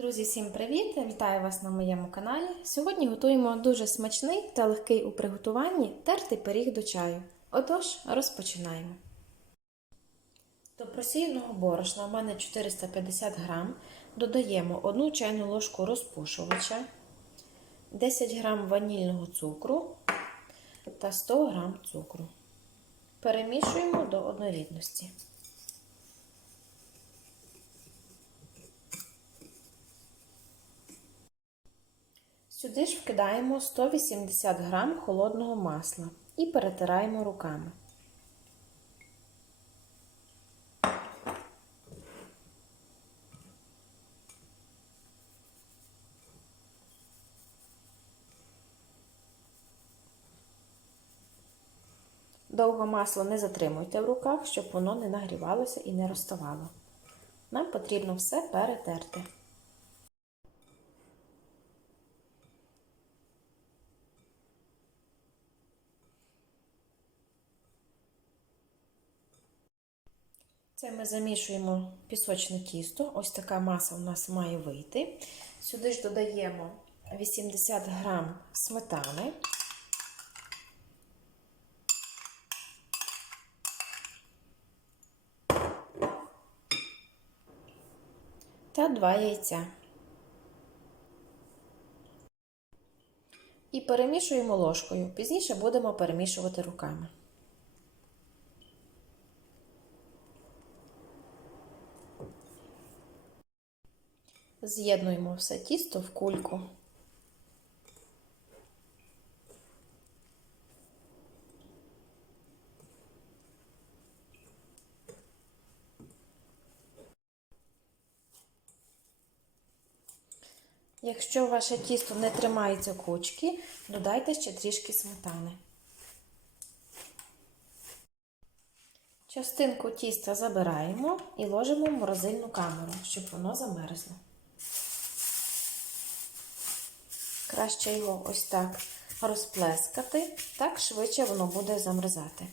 Друзі, всім привіт! Вітаю вас на моєму каналі. Сьогодні готуємо дуже смачний та легкий у приготуванні тертий пиріг до чаю. Отож, розпочинаємо. До просіяного борошна у мене 450 грам. Додаємо 1 чайну ложку розпушувача, 10 грам ванільного цукру та 100 грам цукру. Перемішуємо до однорідності. Сюди ж вкидаємо 180 грам холодного масла і перетираємо руками. Довго масло не затримуйте в руках, щоб воно не нагрівалося і не розставало. Нам потрібно все перетерти. Це ми замішуємо пісочне тісто. Ось така маса у нас має вийти. Сюди ж додаємо 80 грам сметани. Та 2 яйця. І перемішуємо ложкою. Пізніше будемо перемішувати руками. З'єднуємо все тісто в кульку. Якщо ваше тісто не тримається кучки, додайте ще трішки сметани. Частинку тіста забираємо і ложимо в морозильну камеру, щоб воно замерзло. Краще його ось так розплескати, так швидше воно буде замерзати.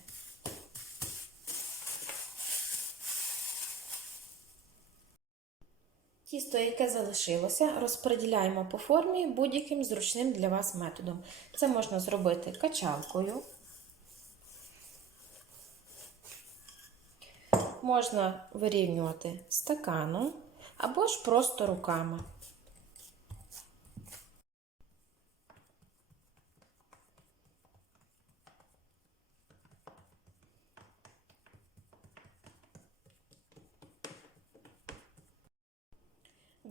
Тісто, яке залишилося, розподіляємо по формі будь-яким зручним для вас методом. Це можна зробити качалкою. Можна вирівнювати стаканом або ж просто руками.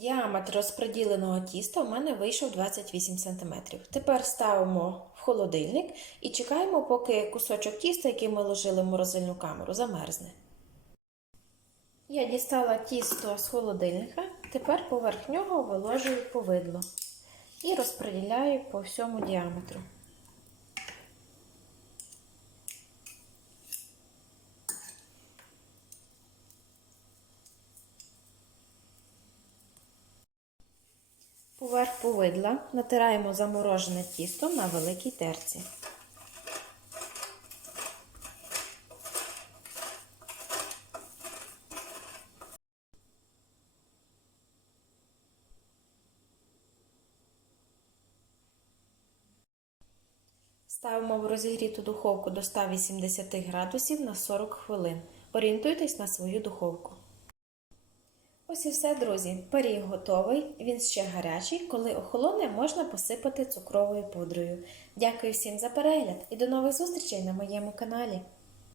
Діаметр розподіленого тіста у мене вийшов 28 см. Тепер ставимо в холодильник і чекаємо, поки кусочок тіста, який ми ложили в морозильну камеру, замерзне. Я дістала тісто з холодильника, тепер поверх нього виложую повидло і розподіляю по всьому діаметру. Поверх повидла натираємо заморожене тісто на великій терці. Ставимо в розігріту духовку до 180 градусів на 40 хвилин. Орієнтуйтесь на свою духовку. Ось і все, друзі. Пиріг готовий, він ще гарячий. Коли охолоне, можна посипати цукровою пудрою. Дякую всім за перегляд і до нових зустрічей на моєму каналі.